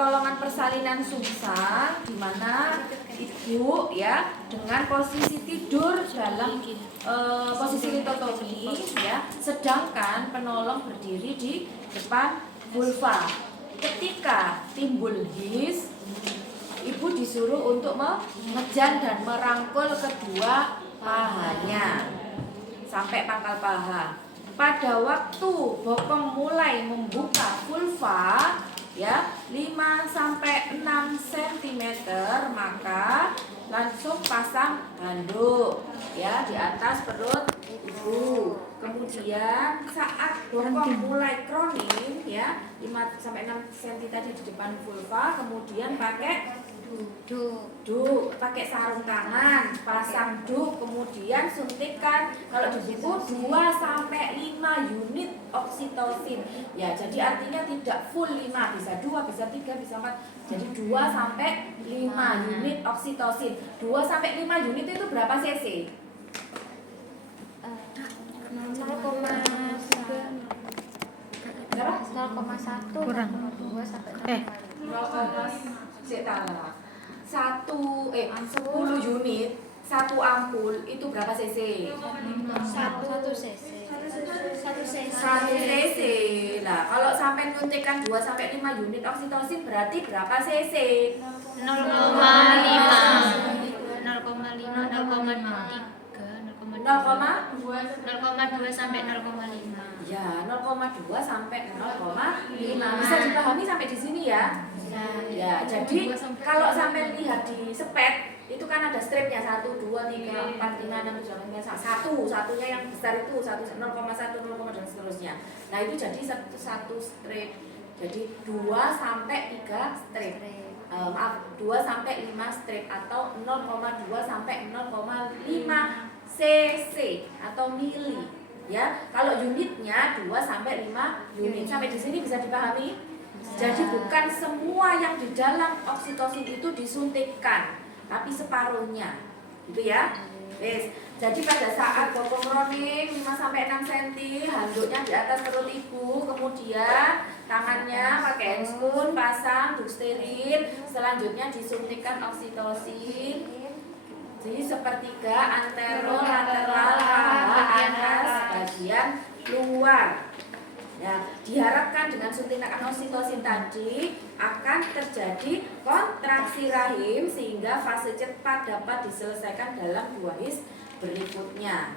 pertolongan persalinan sungsang di mana ibu ya dengan posisi tidur dalam posisi litotomi ya, sedangkan penolong berdiri di depan vulva. Ketika timbul his, ibu disuruh untuk mengejan dan merangkul kedua pahanya sampai pangkal paha. Pada waktu bokong mulai membuka vulva ya 5 sampai 6 cm, maka langsung pasang handuk ya di atas perut ibu. Kemudian saat bokong mulai kroning ya 5 sampai 6 cm tadi di depan vulva, kemudian pakai duk, pakai sarung tangan, pasang duk, kemudian suntikan kalau di buku 2 sampai 5 unit oksitosin. Ya, jadi artinya tidak full 5, bisa 2, bisa 3, bisa 4. Jadi 2 sampai 5 unit oksitosin. 2 sampai 5 unit itu berapa cc? 0,1 kurang 2 sampai 10 unit 1 ampul itu berapa cc? 1 cc. 1 cc. Nah, kalau sampai nyuntikkan 2 sampai 5 unit oksitosin berarti berapa cc? 0,5 0,5 0,2 sampai 0,5. Ya, 0,2 sampai 0,5. Bisa dipahami sampai di sini ya? Ya, jadi kalau sampai lihat di spek itu kan ada stripnya 1, 2, 3, 4, 5, 6, 7, 8, 9, 1. Satunya yang besar itu 0,1, 0, dan seterusnya. Nah, itu jadi satu strip. Jadi 2 sampai 3 strip. 2 sampai 5 strip atau 0,2 sampai 0,5 cc atau mili. Ya, kalau unitnya 2 sampai 5 unit. Sampai di sini bisa dipahami? Jadi bukan semua yang di dalam oksitosin itu disuntikkan, tapi separuhnya. Gitu ya. Yes. Jadi pada saat bokong kroning 5 sampai 6 cm, handuknya di atas perut ibu, kemudian tangannya pakai handscoon, pasang duk steril, selanjutnya disuntikkan oksitosin. Jadi sepertiga anterolateral paha atas bagian luar. Ya, diharapkan dengan suntikan oksitosin tadi akan terjadi kontraksi rahim sehingga fase cepat dapat diselesaikan dalam 2 his berikutnya.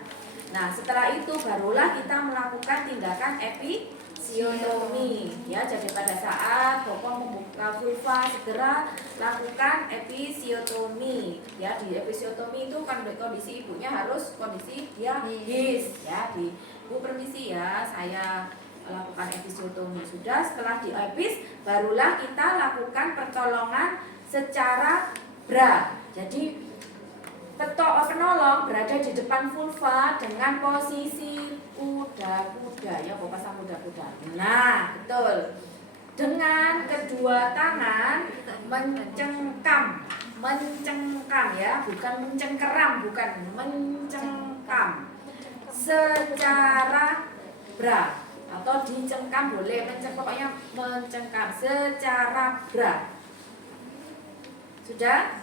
Nah, setelah itu barulah kita melakukan tindakan episiotomi. Ya, jadi pada saat bokong membuka vulva segera lakukan episiotomi. Ya, di episiotomi itu kan kondisi ibunya harus kondisi dia his. Ya, di Bu permisi ya, saya lakukan episiotomi. Sudah, setelah diepis barulah kita lakukan pertolongan secara bra. Jadi penolong berada di depan vulva dengan posisi kuda-kuda ya, kok pasang kuda-kuda. Nah, betul. Dengan kedua tangan mencengkam ya, bukan mencengkeram, bukan mencengkam secara bra atau dicengkam boleh, pokoknya mencengkam secara bra. Sudah?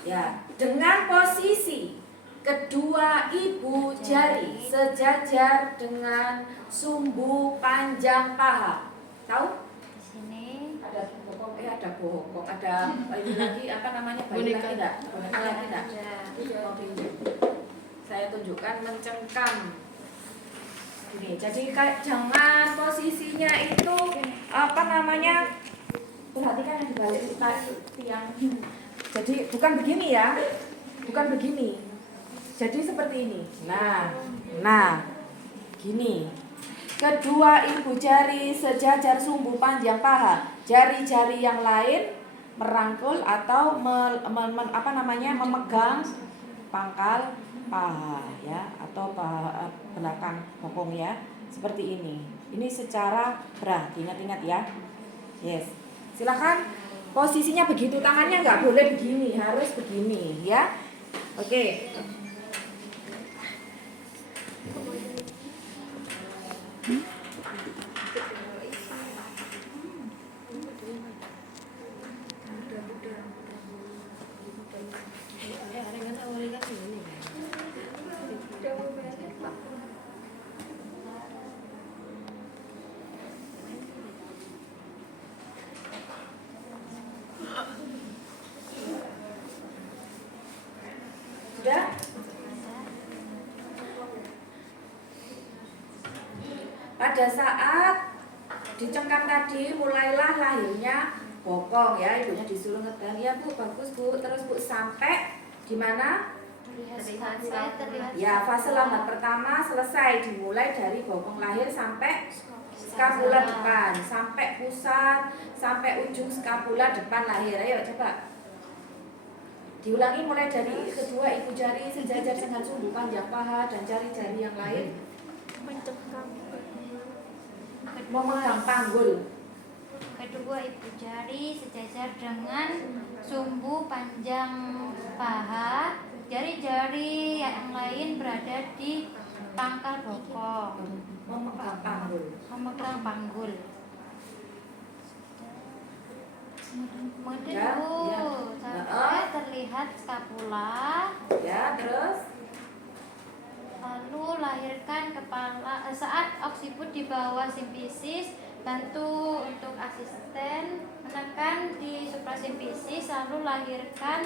Ya, dengan posisi kedua ibu jari sejajar dengan sumbu panjang paha. Tahu? Di sini Ada bokong, ada ini lagi apa namanya? Bayi lagi enggak? Boneka lagi enggak? Mau pinjam. Saya tunjukkan mencengkam. Ini, jadi jangan posisinya itu apa namanya? Perhatikan yang dibalik tiang. Jadi bukan begini ya, bukan begini. Jadi seperti ini. Nah, gini. Kedua ibu jari sejajar sumbu panjang paha. Jari-jari yang lain merangkul atau memegang pangkal paha ya, atau belakang bokong ya. Seperti ini. Ini secara bra, ingat-ingat ya. Yes. Silakan. Posisinya begitu, tangannya nggak boleh begini, harus begini ya. Oke. Sudah? Pada saat dicengkam tadi mulailah lahirnya bokong ya, ibunya disuruh ngegang ya Bu, bagus Bu, terus Bu sampai di mana? Terlihat Ya, fase lambat pertama selesai, dimulai dari bokong lahir sampai skapula depan, sampai pusat, sampai ujung skapula depan lahir. Ayo coba diulangi mulai dari kedua ibu jari sejajar dengan sumbu panjang paha dan jari-jari yang lain memegang panggul. Kedua ibu jari sejajar dengan sumbu panjang paha, jari-jari yang lain berada di pangkal bokong. Memegang panggul. Memegang panggul. Kemudian Ya, ya. sampai terlihat skapula. Ya, terus Lalu lahirkan kepala. Saat oksiput di bawah simfisis, bantu untuk asisten menekan di suprasimfisis, lalu lahirkan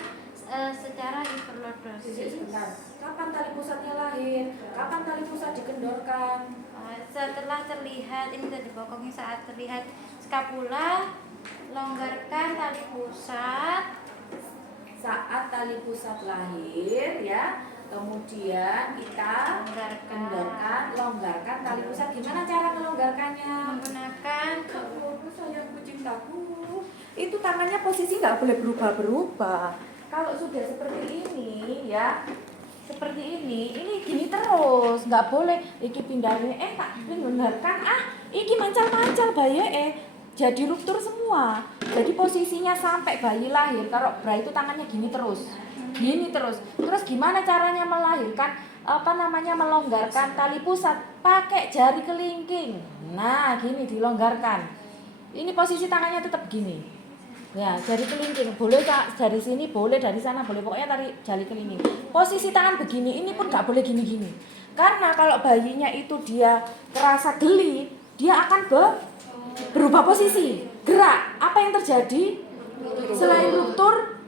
secara hiperlordosis. sebentar. Kapan tali pusatnya lahir? Kapan tali pusat dikendorkan? Setelah terlihat ini tadi bokongnya, saat terlihat skapula, longgarkan tali pusat. Saat tali pusat lahir ya, kemudian kita kendorkan, longgarkan tali pusat. Gimana cara melonggarkannya? Menggunakan Sayang kucingku, itu tangannya posisi nggak boleh berubah-berubah. Kalau sudah seperti ini ya, seperti ini gini terus, nggak boleh. Iki pindahnya, tak benarkan iki mancal-mancal bayi jadi ruptur semua. Jadi posisinya sampai bayi lahir, kalau bayi itu tangannya gini terus. Terus gimana caranya melahirkan? Melonggarkan tali pusat pakai jari kelingking. Nah, gini dilonggarkan. Ini posisi tangannya tetap gini. Ya, jari kelingking. Boleh dari sini, boleh dari sana, boleh. Pokoknya tarik jari kelingking. Posisi tangan begini, ini pun nggak boleh gini-gini. Karena kalau bayinya itu dia terasa geli, dia akan berubah posisi, gerak. Apa yang terjadi? Selain ruptur,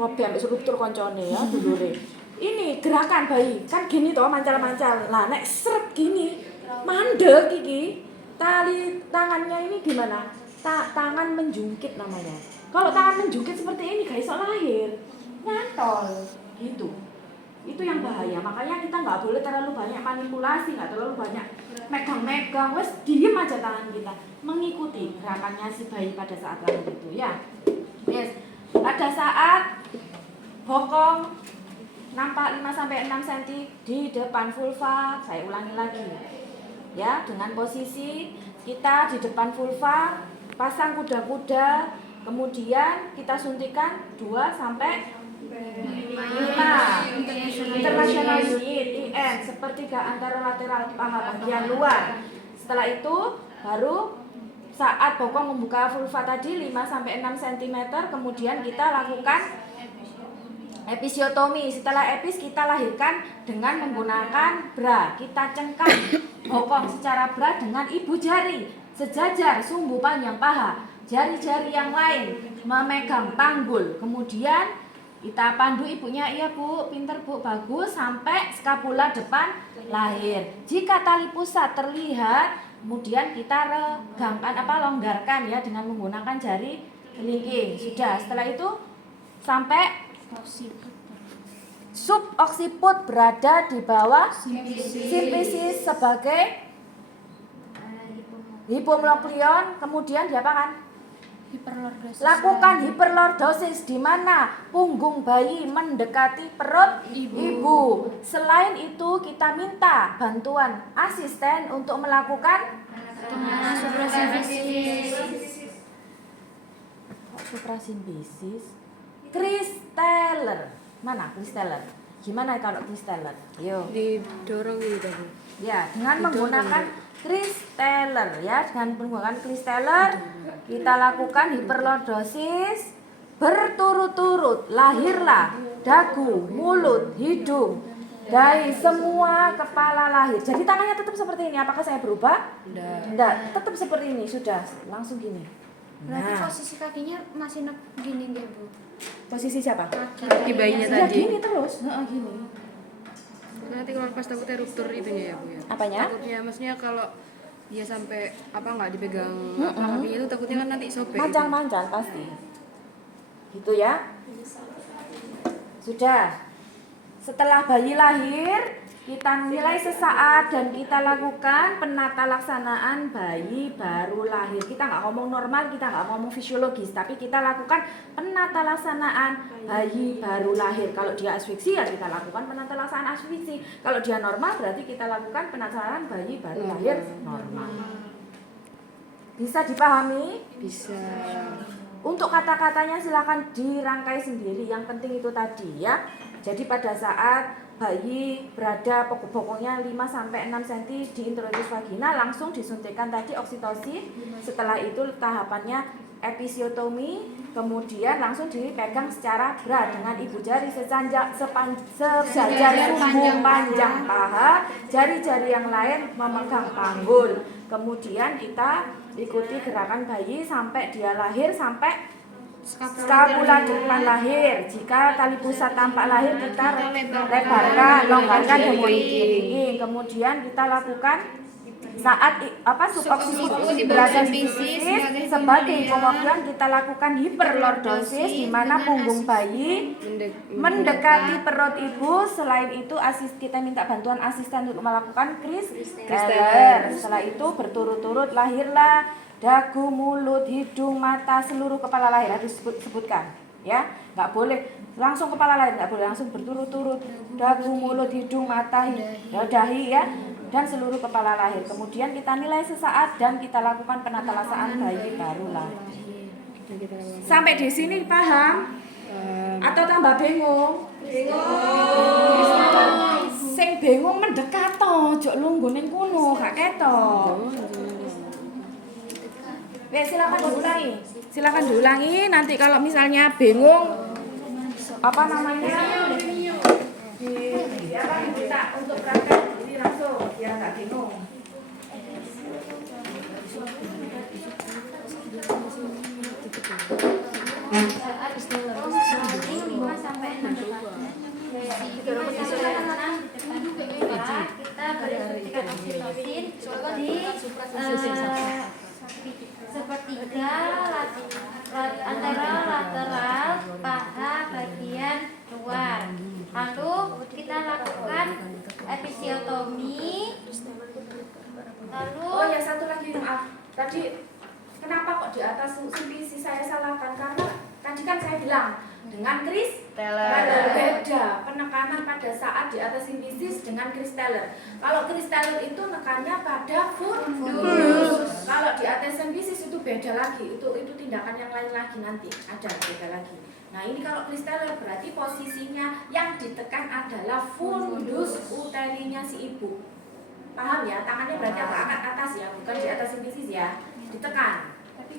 robek ambek ruptur koncone ya, dulure. Ini gerakan bayi, kan gini toh mancal-mancal. Lah nek seret gini, mandek iki. Tali tangannya ini gimana? Tangan menjungkit namanya. Kalau tangan menjungkit seperti ini gak iso lahir. Nyantol gitu. Itu yang bahaya. Makanya kita nggak boleh terlalu banyak manipulasi, nggak terlalu banyak megang-megang. Wes diem aja tangan kita, mengikuti gerakannya si bayi pada saat lahir itu ya. Yes. Pada saat bokong nampak 5-6 cm di depan vulva, saya ulangi lagi. Ya, dengan posisi kita di depan vulva, pasang kuda-kuda, kemudian kita suntikan 2-5 international unit IN sepertiga anterolateral paha bagian luar. Setelah itu baru saat bokong membuka vulva tadi 5-6 cm, kemudian kita lakukan episiotomi. Setelah epis kita lahirkan dengan menggunakan bra. Kita cengkam bokong secara bra dengan ibu jari sejajar sumbu panjang paha. Jari-jari yang lain memegang panggul. Kemudian kita pandu ibunya, iya Bu, pinter Bu, bagus, sampai skapula depan lahir. Jika tali pusat terlihat, kemudian kita longgarkan ya dengan menggunakan jari kelingking. Sudah, setelah itu sampai suboksiput berada di bawah simfisis sebagai hipomyoklion, kemudian diapakan? hiperlordosis. Lakukan hiperlordosis di mana punggung bayi mendekati perut ibu. Selain itu kita minta bantuan asisten untuk melakukan suprasimfisis. Kristeller. Mana Kristeller? Gimana kalau Kristeller? Yo. Didorong gitu. Ya, dengan menggunakan Kristeller ya, dengan menggunakan Kristeller kita lakukan hiperlordosis berturut-turut. Lahirlah dagu, mulut, hidung, dahi, semua kepala lahir. Jadi tangannya tetap seperti ini. Apakah saya berubah? Tidak, tetap seperti ini. Sudah, langsung gini. Berarti posisi kakinya masih gini nggih Bu? Posisi siapa? Kaki bayinya Ya tadi. gini terus, gini. Nanti kalau pas takutnya ruptur itunya ya Bu ya. Apanya? Takutnya maksudnya kalau dia sampai nggak dipegang kakinya itu takutnya kan nanti sobek. Manjang-manjang pasti. Gitu ya. Sudah. Setelah bayi lahir, kita nilai sesaat dan kita lakukan penata laksanaan bayi baru lahir. Kita nggak ngomong normal, kita nggak ngomong fisiologis, tapi kita lakukan penata laksanaan bayi baru lahir. Kalau dia asfiksi ya kita lakukan penata laksanaan asfiksi. Kalau dia normal berarti kita lakukan penata laksanaan bayi baru lahir normal. Bisa dipahami? Bisa. Untuk kata-katanya silakan dirangkai sendiri. Yang penting itu tadi ya. Jadi pada saat bayi berada bokongnya 5-6 cm di introitus vagina, langsung disuntikkan tadi oksitosin. Setelah itu tahapannya episiotomi, kemudian langsung dipegang secara berat dengan ibu jari sejajar punggung panjang paha, jari-jari yang lain memegang panggul. Kemudian kita ikuti gerakan bayi sampai dia lahir, sampai skapula depan lahir. Jika tali pusat tampak lahir kita lebarkan, longgarkan dan diiringi. Kemudian kita lakukan saat suboksidisis berada di fisis sebagai hipomokion, kita lakukan hiperlordosis di mana punggung bayi mendekati perut ibu. Selain itu kita minta bantuan asisten untuk melakukan Kristeller. Setelah itu berturut-turut lahirlah dagu, mulut, hidung, mata, seluruh kepala lahir. Harus sebutkan ya, nggak boleh langsung kepala lahir, nggak boleh langsung berturut-turut dagu, mulut, hidung, mata, dahi ya, dan seluruh kepala lahir. Kemudian kita nilai sesaat dan kita lakukan penata laksanaan bayi baru lahir. Sampai di sini paham? Atau tambah bingung? Sing bingung mendekat to, jok lungguh ning kono, gak ketok. Silakan diulangi. Nanti kalau misalnya bingung apa namanya diminta untuk praktek jadi langsung biar nggak bingung. Kita berikan oksitosin di sepertiga antara lateral paha bagian luar. Lalu kita lakukan episiotomi. Lalu ya satu lagi, maaf. Tadi kenapa kok di atas simpisi saya salahkan? Karena tadi kan saya bilang dengan Kristeller beda penekanan pada saat di atas simpisis dengan Kristeller. Kalau Kristeller itu nekannya pada fundus. Kalau di atas simpisis itu beda lagi. Itu tindakan yang lain lagi, nanti ada beda lagi. Nah ini kalau Kristeller berarti posisinya yang ditekan adalah fundus uterinya si ibu. Paham ya? Tangannya berarti angkat atas ya, bukan di atas simpisis ya. Ditekan.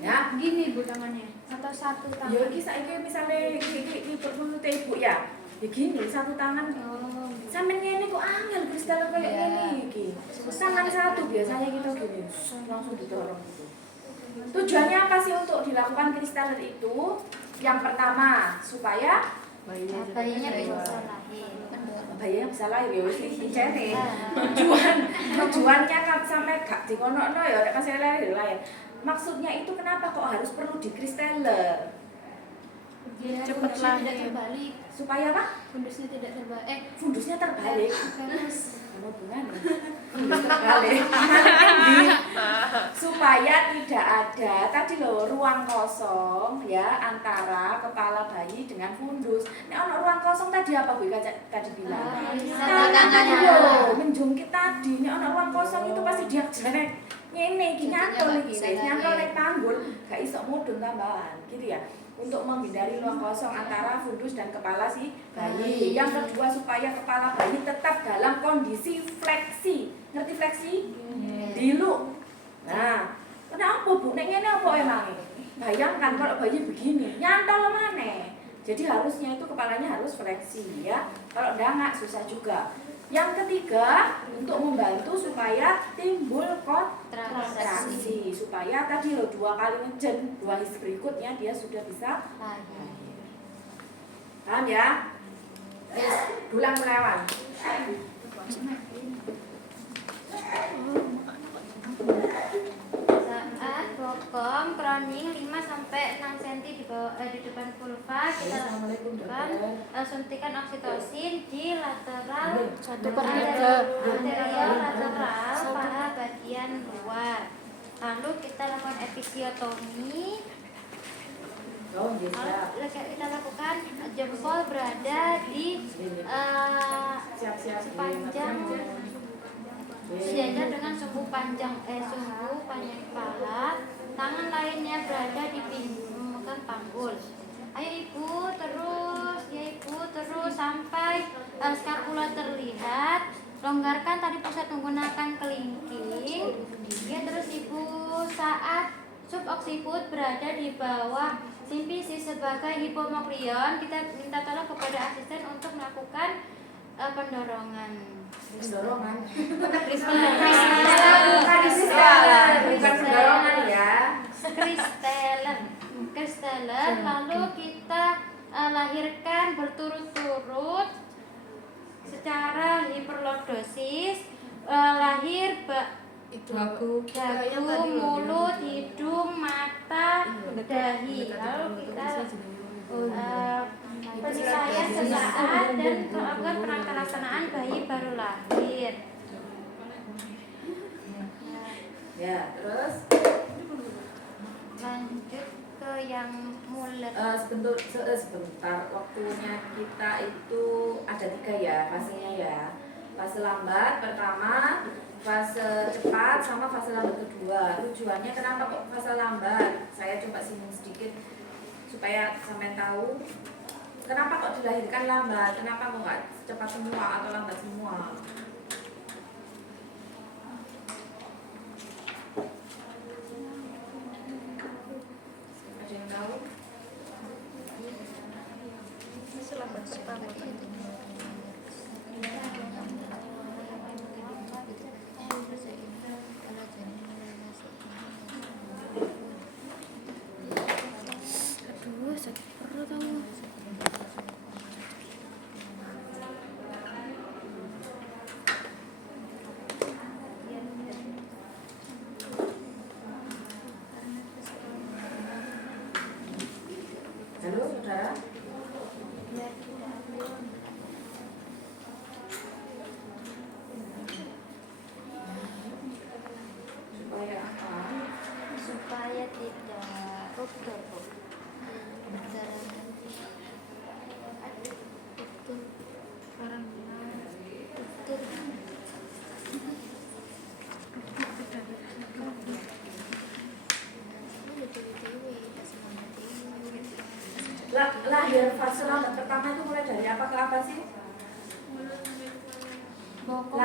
Ya, gini Bu tangannya atau satu tangan. Ya iki saiki misale iki berpunute ibu ya. Ya gini satu tangan. Sampe ngene kok angel Kristeller koyo ngene iki. Tangan satu biasanya kita gini. Langsung didorong gitu. Tujuannya apa sih untuk dilakukan Kristeller itu? Yang pertama, supaya bayinya bisa lahir. Bayinya bisa lahir ya wis dicere. Tujuannya kan sampai gak dikonokno ya nek pas lahir. Maksudnya itu kenapa kok harus perlu di Kristeller? Cepat lahir. Terbalik. Supaya apa? Fundusnya tidak terbalik. Fundusnya terbalik. Hubungannya terbalik. Supaya tidak ada tadi loh ruang kosong ya antara kepala bayi dengan fundus. Nek ono ruang kosong tadi apa Bu tadi bilang? Tadi loh menjungkit tadi. Nek ono ruang kosong itu pasti dia jelek. Ngene iki nyantol iki, nyantol nek panggul gak iso mudhun tambahan, gitu ya. Untuk menghindari ruang kosong antara fundus dan kepala si bayi. Yang kedua supaya kepala bayi tetap dalam kondisi fleksi. Ngerti fleksi? Dilu. Nah, kenapa Bu? Nek ngene apa emang? Bayangkan kalau bayi begini, nyantol maneh. Jadi harusnya itu kepalanya harus fleksi ya. Kalau enggak susah juga. Yang ketiga, untuk membantu supaya timbul kontraksi, supaya tadi loh 2 kali ngejen, 2 his berikutnya dia sudah bisa lahir. Paham ya? Yes, ulang melawan. Saat bokong crowning 5 sampai 6 cm di depan vulva, kita lakukan suntikan oksitosin di lateral anterior lateral paha bagian luar. Lalu kita lakukan episiotomi. Lalu kita lakukan jempol berada di sepanjang sejajar dengan sumbu panjang kepala. Tangan lainnya berada di memegang panggul. Ayo ibu terus sampai skapula terlihat. Longgarkan tali pusat menggunakan kelingking. Ya, terus ibu saat suboksiput berada di bawah simpisi sebagai hipomokrion, kita minta tolong kepada asisten untuk melakukan pendorongan. Bukan pendorongan ya. Kristellen. Lalu kita lahirkan berturut-turut secara hiperlordosis. Lahir dagu, mulut, hidung, mata, dahi. Lalu kita penilaian sesaat dan melakukan perencanaan bayi baru lahir. Ya, terus Lanjut ke yang mulut. sebentar. Waktunya kita itu ada 3 ya fasenya ya. Fase lambat pertama, fase cepat, sama fase lambat kedua. Tujuannya kenapa kok fase lambat? Saya coba singgung sedikit supaya sampai tahu kenapa kok dilahirkan lambat. Kenapa kok nggak cepat semua atau lambat semua? Ada yang tahu? Aduh, sakit perut aku. Halo, saudara? Supaya apa? Supaya tidak bergerak. Lahir fase lambat pertama itu mulai dari apa ke apa sih? Bokong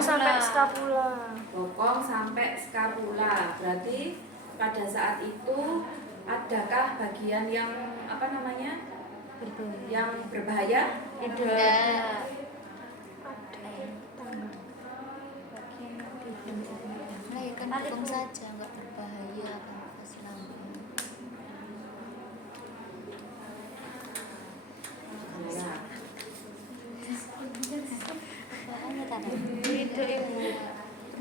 sampai skapula. Bokong sampai skapula. Berarti pada saat itu adakah bagian yang apa namanya? Yang berbahaya? Tidak. Melahirkan bokong saja, nggak berbahaya kalau pas lambung. Ya. Apaan ya tadi? Tidak, Ibu.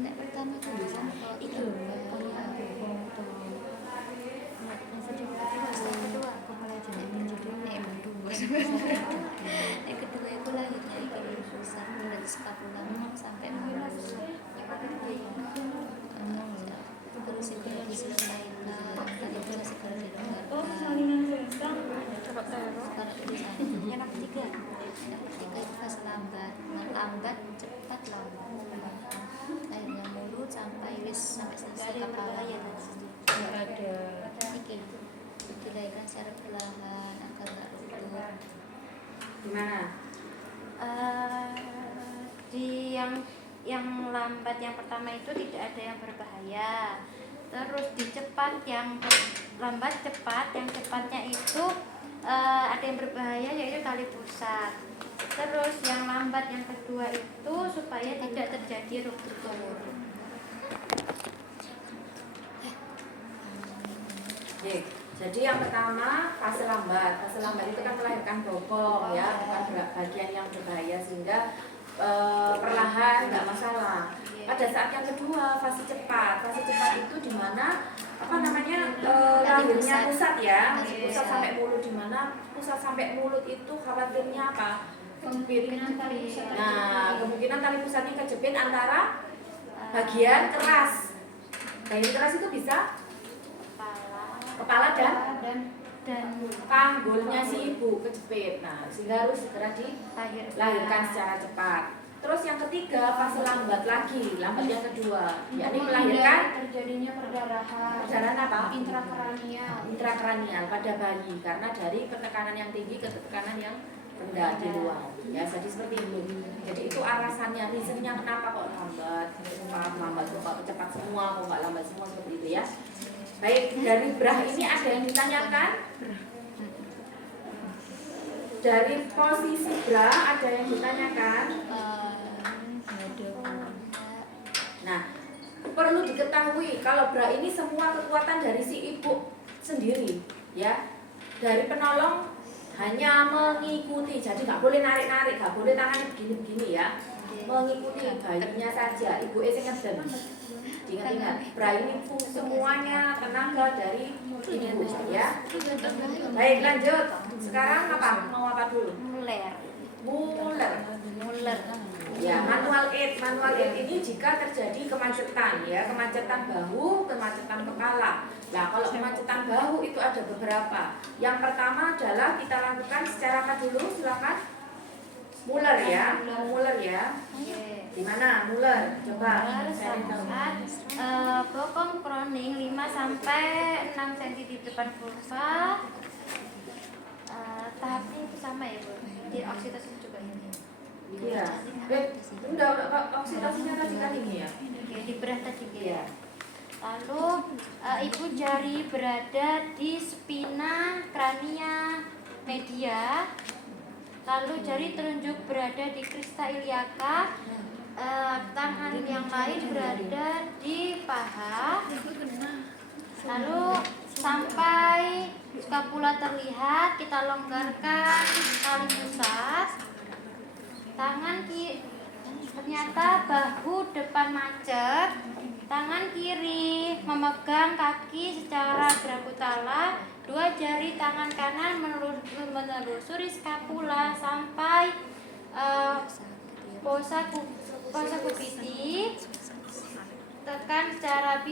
Nek pertama kan kok itu yang kedua itu lahirnya itu susah dari skapula sampai mulus. Terus itu diselesaikan, tadi bisa segera dilonggarkan. Yang ketiga itu fase lambat, cepat lahirnya mulut sampai selesai kepala ya tadi. Iki dilahirkan secara perlahan agar nggak runtuh. Gimana? Di yang lambat yang pertama itu tidak ada yang berbahaya. Terus di cepat yang lambat cepat, yang cepatnya itu ada yang berbahaya yaitu tali pusat. Terus yang lambat yang kedua itu supaya tidak terjadi ruptur. Oke. Jadi yang pertama fase lambat. Fase lambat itu kan melahirkan bokong ya, bukan bagian yang berbahaya sehingga perlahan nggak masalah. Pada saat yang kedua fase cepat. Fase cepat itu di mana lahirnya pusat ya, pusat sampai mulut, di mana pusat sampai mulut itu khawatirnya apa? Kejepit. Nah, kemungkinan tali pusatnya kejepit antara bagian keras. Bagian keras itu bisa kepala dan panggulnya si ibu kejepit. Nah, sehingga harus segera dilahirkan secara cepat. Terus yang ketiga fase lambat lagi, lambat yang kedua, yakni melahirkan terjadinya perdarahan apa? Intrakranial pada bayi karena dari ketekanan yang tinggi ke ketekanan yang rendah di luar. Ya, jadi seperti itu. Jadi itu alasannya, reasonnya kenapa kok lambat kok cepat semua, kok nggak lambat semua seperti itu ya. Baik, dari brah ini ada yang ditanyakan? Dari posisi brah ada yang ditanyakan? Nah, perlu diketahui kalau brah ini semua kekuatan dari si ibu sendiri, ya. Dari penolong hanya mengikuti, jadi nggak boleh narik-narik, nggak boleh tangan begini-begini ya. Mengikuti bayinya saja, ibu sing ngeden. Ingat-ingat, brah ini semuanya tenaga dari ibu ya. Baik, lanjut. Sekarang apa? Mau apa dulu? Muller. Ya, manual aid ini jika terjadi kemacetan ya, kemacetan bahu, kemacetan kepala. Nah, kalau kemacetan bahu itu ada beberapa. Yang pertama adalah kita lakukan secara apa dulu? Silakan. Muller ya. Di mana Muller? Coba. Bokong kroning 5 sampai 6 cm di depan vulva. Tahapnya itu sama ya, Bu? Di oksitosin juga ini. Iya. Udah oksitosinya tadi kan ini ya. Oke, di berat tadi ya. Iya. Lalu ibu jari berada di spina crania media. Lalu jari telunjuk berada di crista iliaca. Tangan yang lain berada di paha. Lalu sampai skapula terlihat, kita longgarkan tali pusat. Tangan kiri, ternyata bahu depan macet. Tangan kiri memegang kaki secara gravitala. 2 jari tangan kanan menelusuri skapula sampai fossa cupidi. Tekan secara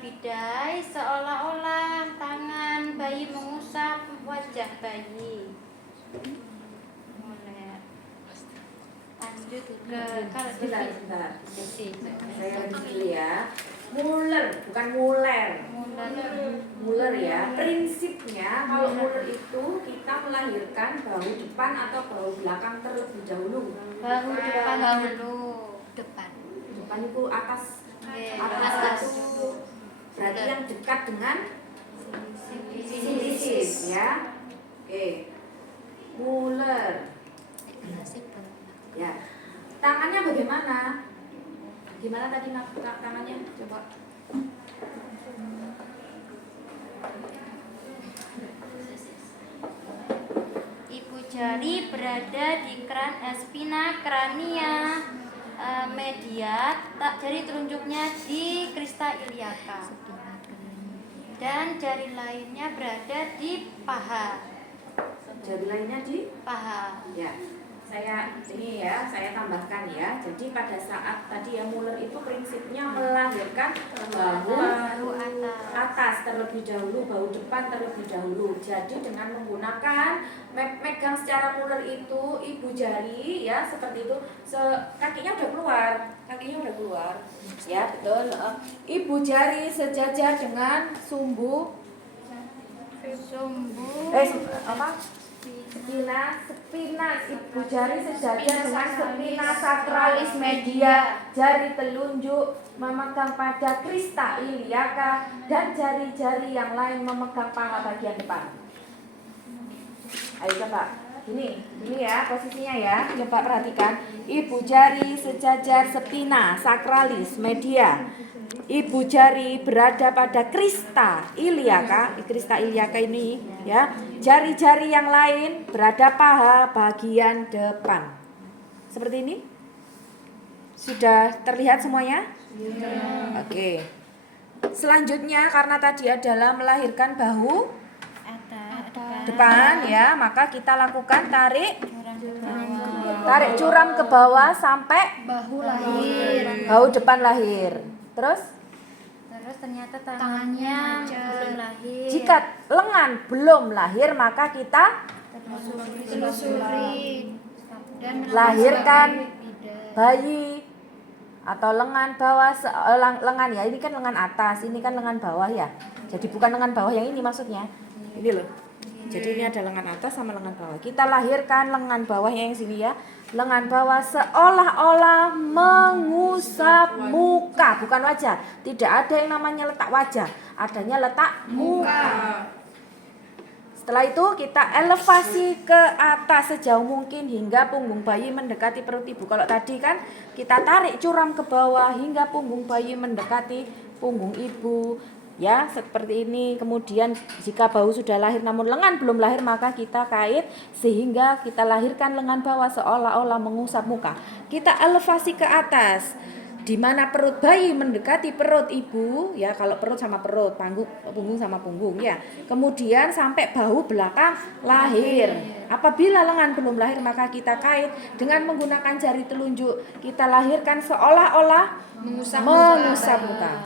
bidai seolah-olah tangan bayi mengusap wajah bayi. Lanjut ke kalau Sebentar. Saya dulu ya. Muller, bukan muller. Muller ya. Prinsipnya kalau muller itu kita melahirkan bahu depan atau bahu belakang terlebih dahulu. bahu depan dahulu. Depan itu atas Atas. itu berarti yang dekat dengan sisis ya. Oke. Muller. Ya. Tangannya bagaimana? Gimana tadi tangannya? Coba. Ibu jari berada di spina crania media, jari telunjuknya di crista iliaca. Dan jari lainnya berada di paha. Jari lainnya di Paha. ya. Saya tambahkan ya. Jadi pada saat tadi yang Muller itu prinsipnya melahirkan bahu atas terlebih dahulu, bahu depan terlebih dahulu. Jadi dengan menggunakan megang secara Muller itu ibu jari ya seperti itu. Kakinya udah keluar. Ya, betul. Ibu jari sejajar dengan sumbu spina ibu jari sejajar dengan spina sacralis media, jari telunjuk memegang pada crista iliaca dan jari-jari yang lain memegang paha bagian depan. Ayo coba Ini ya posisinya ya. Coba perhatikan. Ibu jari sejajar spina sacralis media. Ibu jari berada pada crista iliaca. Crista iliaca ini ya. Jari-jari yang lain berada paha bagian depan. Seperti ini. Sudah terlihat semuanya? Oke. Selanjutnya karena tadi adalah melahirkan bahu depan ya, maka kita lakukan tarik curam ke bawah sampai bahu depan lahir. Terus ternyata tangannya belum lahir. Jika lengan belum lahir maka kita telusuri dan lahirkan bayi atau lengan bawah lengan ya, ini kan lengan atas, ini kan lengan bawah ya. Jadi bukan lengan bawah yang ini maksudnya. Ini loh. Jadi ini ada lengan atas sama lengan bawah. Kita lahirkan lengan bawah yang sini ya. Lengan bawah seolah-olah mengusap muka, bukan wajah. Tidak ada yang namanya letak wajah, adanya letak muka. Setelah itu kita elevasi ke atas sejauh mungkin hingga punggung bayi mendekati perut ibu. Kalau tadi kan kita tarik curam ke bawah hingga punggung bayi mendekati punggung ibu. Ya, seperti ini. Kemudian jika bahu sudah lahir namun lengan belum lahir maka kita kait sehingga kita lahirkan lengan bawah seolah-olah mengusap muka. Kita elevasi ke atas di mana perut bayi mendekati perut ibu, ya kalau perut sama perut, punggung sama punggung ya. Kemudian sampai bahu belakang lahir. Apabila lengan belum lahir maka kita kait dengan menggunakan jari telunjuk. Kita lahirkan seolah-olah mengusap muka.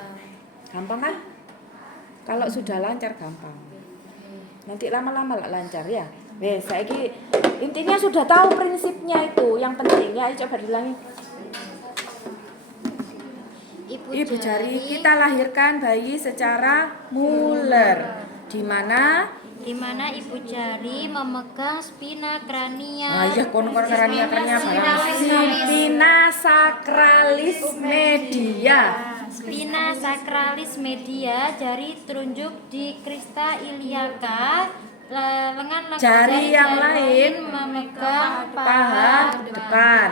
Gampang kan? Kalau sudah lancar gampang. Nanti lama-lama lah lancar ya. Wes, saiki intinya sudah tahu prinsipnya itu. Yang penting ya, coba diulangi. Ibu jari kita lahirkan bayi secara muller. Di mana ibu jari memegang spina crania. Nah, iya kon-kon crania spina sacralis media. Spina sacralis media, jari telunjuk di crista iliaca, lengan jari yang lain memegang paha depan.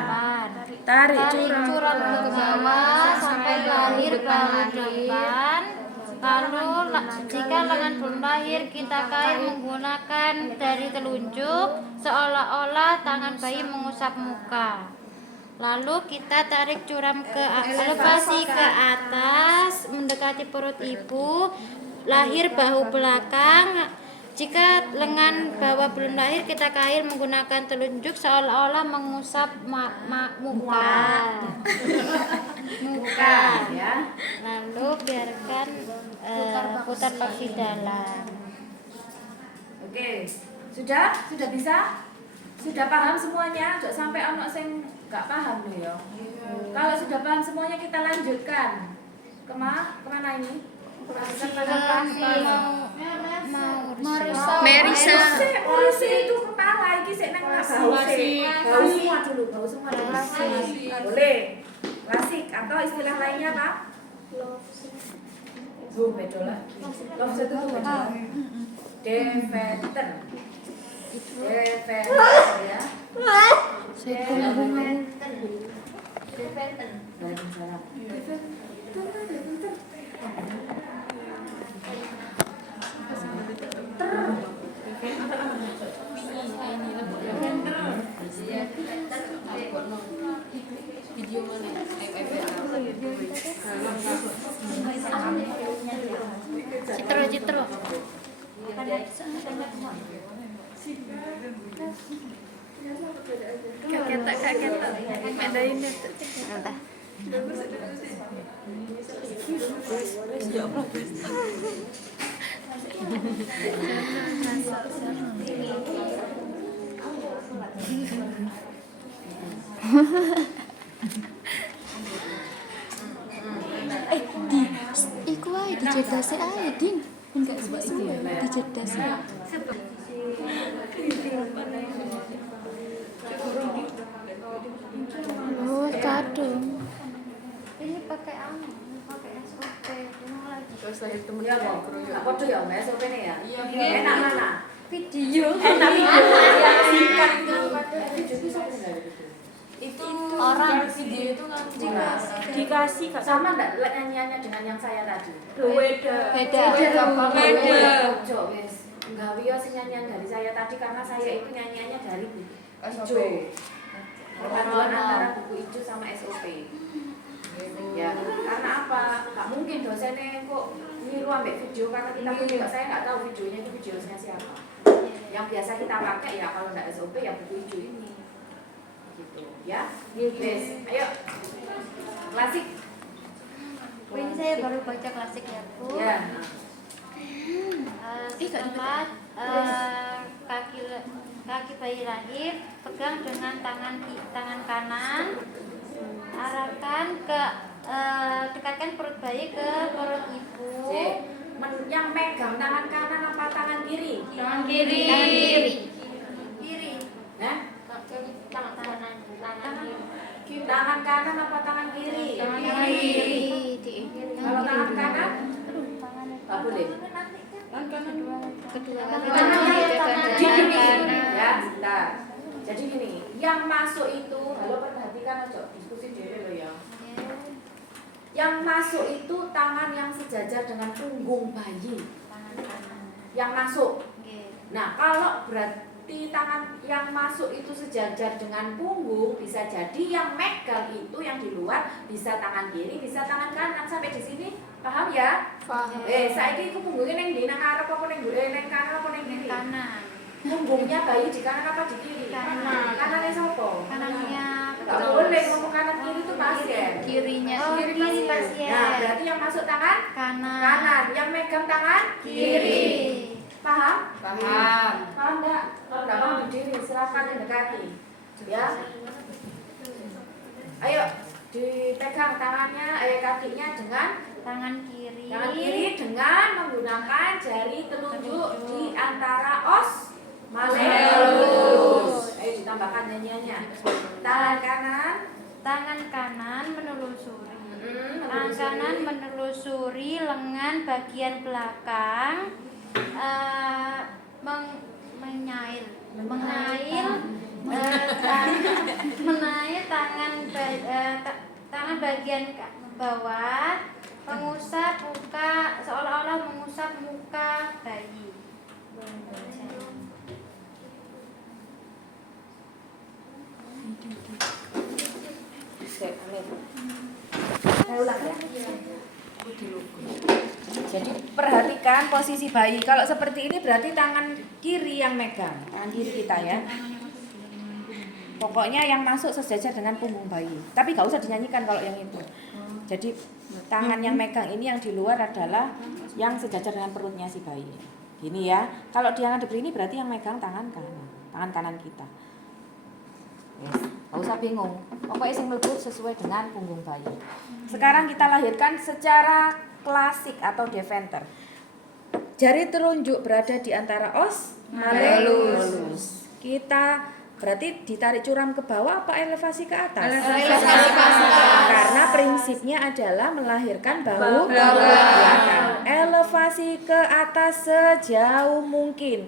Tarik curam ke bawah sampai lahir bahu depan. Lalu jika lengan belum lahir kita kait menggunakan jari telunjuk seolah-olah tangan bayi mengusap muka. Lalu kita tarik curam ke elevasi ke atas mendekati perut ibu, lahir bahu belakang. Jika lengan bawah belum lahir kita kait menggunakan telunjuk seolah-olah mengusap muka. Ya. Lalu biarkan putar paksi dalam. Oke. Sudah bisa? Sudah paham semuanya? Jangan sampai anak sing gak paham loh ya. Kalau sudah paham semuanya kita lanjutkan. Kemana ini? Merisa. Urisi itu kepala iki sik nang bau semua dulu. Boleh. Klasik atau istilah lainnya apa? Beda lagi. Love itu beda. Defender ya. Citro. Kaketak. Medain itu. Entah. Iku ae dijedase ae, Ding. Enggak sesuai dijedase. Oh, kadung. Ini pakai SOP. Terus lahir temen Ya kok. Apa tuh ya SOP-ne ya? Enak mana? video. Enak video yang singkat itu. Video itu sama nggak? Itu Orang. video itu kan Dikasih Kak. sama nggak nyanyiannya dengan yang saya tadi? Beda. Ojo wes. Enggak wio sing nyanyian dari saya tadi karena saya itu nyanyiannya dari buku hijau. Perpaduan antara buku hijau sama SOP. Ya, karena apa? Nggak mungkin dosennya kok niru ambek video karena kita pun juga saya nggak tahu videonya itu videonya siapa. Yang biasa kita pakai ya kalau nggak SOP ya buku hijau ini. Gitu ya. Wes, ayo. Klasik. Ini saya baru baca klasik ya Bu. Ya. Setelah kaki bayi lahir, pegang dengan tangan kanan, arahkan ke dekatkan perut bayi ke perut ibu. Yang megang tangan kanan apa tangan kiri? Tangan kiri. Kiri. Nah, Tangan kanan. tangan kanan apa tangan kiri? Tangan kiri. Kalau tangan kanan, nggak boleh. Kedua Jadi gini, ya, sebentar. Jadi gini, yang masuk itu, halo perhatikan aja, diskusi dulu loh ya. Yang masuk itu tangan yang sejajar dengan punggung bayi. Yang masuk. Nah, kalau berarti tangan yang masuk itu sejajar dengan punggung, bisa jadi yang megang itu yang di luar bisa tangan kiri, bisa tangan kanan. Sampai di sini paham ya? Paham. Saiki iku punggungnya neng di nang arep apa neng neng kanan apa neng kiri? Kanan. Punggungnya bayi di kanan apa di kiri? Kanan. Kanannya siapa? Kanannya. Gak boleh ngomong kanan kiri itu pasien. Kirinya Oh, Kiri kiri Nah, pasien. berarti yang masuk tangan Kanan. kanan, yang megang tangan Kiri. Paham? Paham. Paham enggak? Kalau enggak paham berdiri, silakan mendekati. Ya. Ayo, dipegang tangannya, kakinya dengan Tangan kiri. tangan kiri dengan menggunakan jari telunjuk di antara os malleus. Ayo ditambahkan nyanyiannya. Tangan kanan, Tangan kanan menelusuri. Tangan menelusuri. kanan menelusuri lengan bagian belakang, menyail tangan bagian bawah, mengusap muka seolah-olah mengusap muka bayi. Saya ulang ya. Jadi perhatikan posisi bayi. Kalau seperti ini berarti tangan kiri yang megang, tangan kiri kita ya. Pokoknya yang masuk sejajar dengan punggung bayi. Tapi gak usah dinyanyikan kalau yang itu. Jadi tangan yang megang ini yang di luar adalah yang sejajar dengan perutnya si bayi. Gini ya. Kalau dia ngadep ini berarti yang megang tangan kanan kita. Yes. Gak usah bingung. Pokoknya sing mlebu sesuai dengan punggung bayi. Sekarang kita lahirkan secara klasik atau Deventer. Jari telunjuk berada di antara os malleus. Kita berarti ditarik curam ke bawah apa elevasi ke atas? Elevasi ke atas. Karena prinsipnya adalah melahirkan bahu belakang. Elevasi ke atas sejauh mungkin,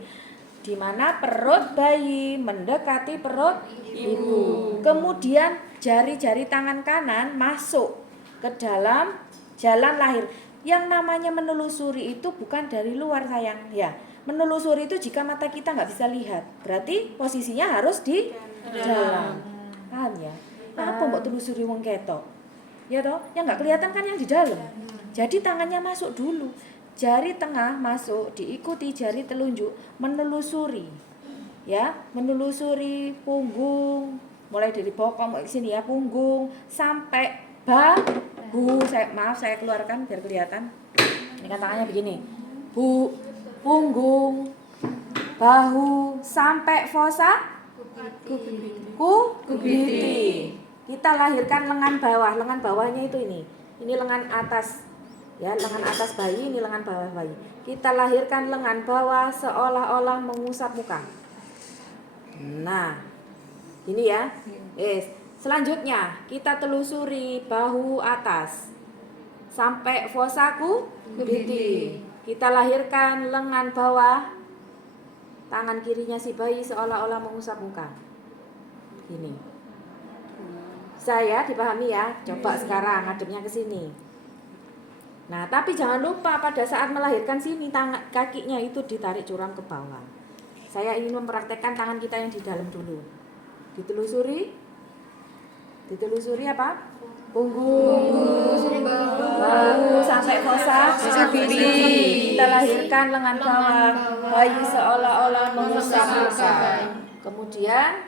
di mana perut bayi mendekati perut ibu. Kemudian jari-jari tangan kanan masuk ke dalam jalan lahir. Yang namanya menelusuri itu bukan dari luar sayang ya. Menelusuri itu jika mata kita nggak bisa lihat, berarti posisinya harus di dalam. Paham ya? Nah, apa mbok telusuri wong ketok? Ya toh, yang nggak kelihatan kan yang di dalam. Jadi tangannya masuk dulu. Jari tengah masuk, diikuti jari telunjuk menelusuri. Ya, menelusuri punggung, mulai dari bokong ke sini ya, punggung sampai bahu. Saya keluarkan biar kelihatan. Ini kan tangannya begini. Punggung, bahu sampai fosa kubiti. Kita lahirkan lengan bawah. Lengan bawahnya itu ini. Ini lengan atas. Ya, lengan atas bayi, ini lengan bawah bayi. Kita lahirkan lengan bawah seolah-olah mengusap muka. Nah, ini ya. Selanjutnya kita telusuri bahu atas sampai fosa kubiti. Kita lahirkan lengan bawah tangan kirinya si bayi seolah-olah mengusap muka. Gini. Saya dipahami ya. Coba sekarang ngadepnya ke sini. Nah, tapi jangan lupa pada saat melahirkan sini kakinya itu ditarik curam ke bawah. Saya ingin mempraktekkan tangan kita yang di dalam dulu. Ditelusuri apa? Punggung, bahu sampai fosa pipi. Kita lahirkan lengan bawah, bayi seolah-olah mengusap muka. Kemudian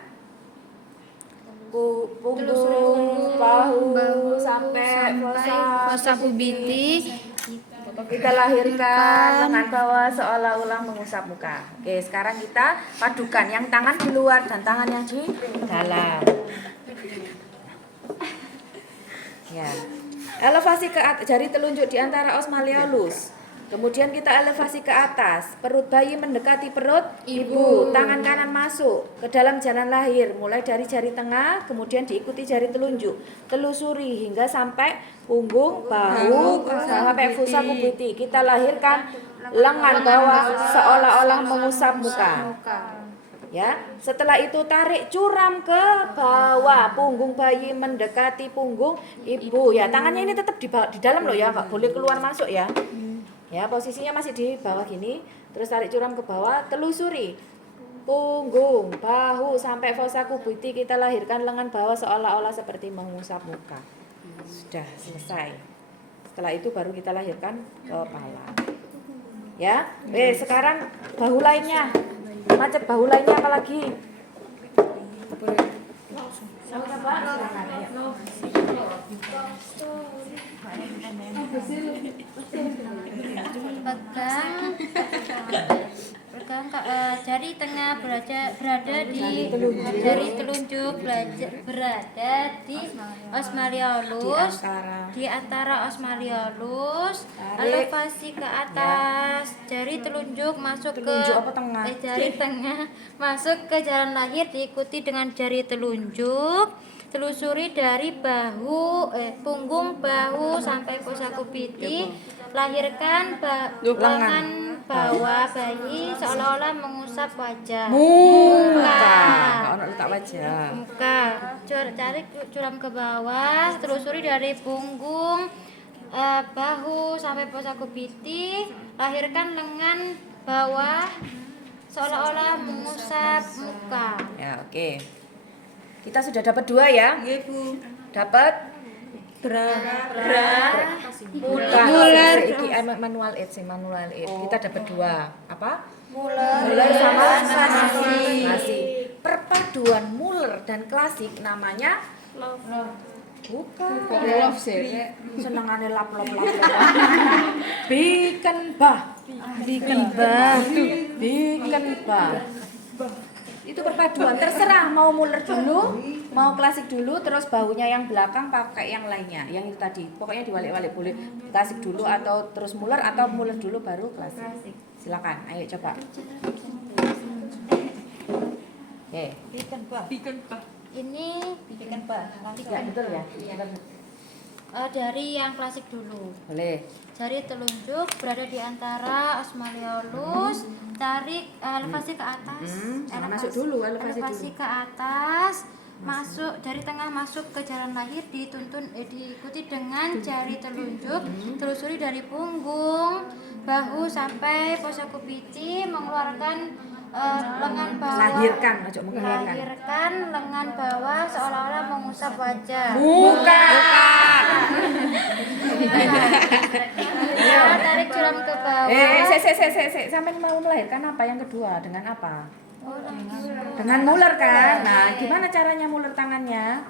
punggung, bahu sampai fosa pipi. Kita lahirkan lengan bawah seolah-olah mengusap muka. Oke, sekarang kita padukan yang tangan di luar dan tangan yang di dalam. Ya. Elevasi ke atas, jari telunjuk di antara os malleolus. Kemudian kita elevasi ke atas. Perut bayi mendekati perut ibu. Tangan kanan masuk ke dalam jalan lahir, mulai dari jari tengah, kemudian diikuti jari telunjuk. Telusuri hingga sampai punggung, bahu, sampai fusa kubiti. Kita lahirkan lengan bawah seolah-olah mengusap muka. Ya, setelah itu tarik curam ke bawah, punggung bayi mendekati punggung ibu. Ya, tangannya ini tetap di dalam loh ya, nggak boleh keluar masuk ya. Ya, posisinya masih di bawah gini. Terus tarik curam ke bawah, telusuri punggung, bahu sampai fosa kubiti. Kita lahirkan lengan bawah seolah-olah seperti mengusap muka. Sudah selesai. Setelah itu baru kita lahirkan kepala. Ya, sekarang bahu lainnya. Macet bahu lainnya apa lagi? Pegang jari tengah berada di jari telunjuk berada di os malleolus, di antara os malleolus, elevasi ke atas, jari telunjuk masuk ke jari tengah masuk ke jalan lahir, diikuti dengan jari telunjuk. Telusuri dari punggung, bahu sampai fosa kubiti. Lahirkan lengan bawah bayi seolah-olah mengusap wajah. Muka. Cari curam ke bawah. Telusuri dari punggung, bahu sampai fosa kubiti. Lahirkan lengan bawah seolah-olah mengusap muka. Ya, oke. Kita sudah dapat 2 ya? Iya, Bu. Dapat muler. Manual aid. Kita dapat 2. Apa? Muler sama klasik. Perpaduan Muller dan klasik namanya bukan. Love sih. Senengane lap. Bikenbah. Itu perpaduan, terserah mau Muller dulu, mau klasik dulu, terus bahunya yang belakang pakai yang lainnya, yang itu tadi. Pokoknya diwalik-walik, boleh klasik dulu atau terus Muller, atau Muller dulu baru klasik. Silakan, ayo coba. Oke. Ini Ya, betul ya? dari yang klasik dulu. Boleh. Jari telunjuk berada di antara os malleolus, tarik elevasi ke atas. Masuk dulu, elevasi ke atas, masuk jari tengah masuk ke jalan lahir, diikuti dengan jari telunjuk. Telusuri dari punggung, bahu sampai fosa kubiti, mengeluarkan lengan bawah. Lahirkan lengan bawah seolah-olah mengusap wajah. Muka. Tarik curam ke bawah. Sampai mau melahirkan apa yang kedua? Dengan apa? Dengan Muller kan? Nah, gimana caranya Muller tangannya?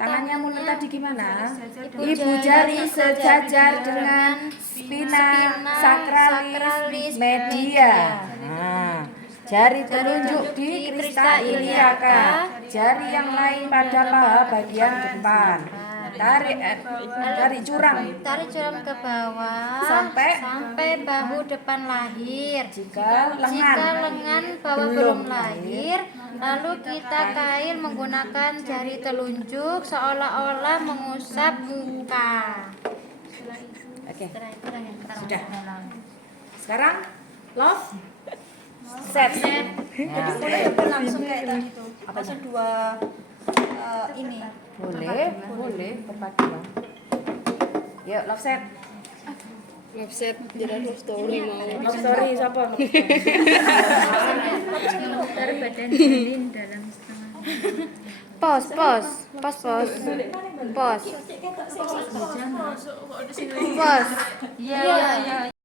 Tangannya Muller tadi gimana? Ibu jari sejajar dengan spina sakralis media. Nah, jari telunjuk di crista iliaca, jari yang lain pada paha bagian depan. Tarik curam ke bawah sampai bahu depan lahir. Jika lengan bawah belum lahir, lalu kita kail menggunakan jari telunjuk seolah-olah mengusap muka. Oke. Sudah. Sekarang love Set. Jadi boleh langsung kayak tadi tuh. Masa dua ini. Boleh berpadu. Yuk, love set. Website jadi love story mau. Love story siapa? Dari badan janin dalam setengah. Pos. Iya.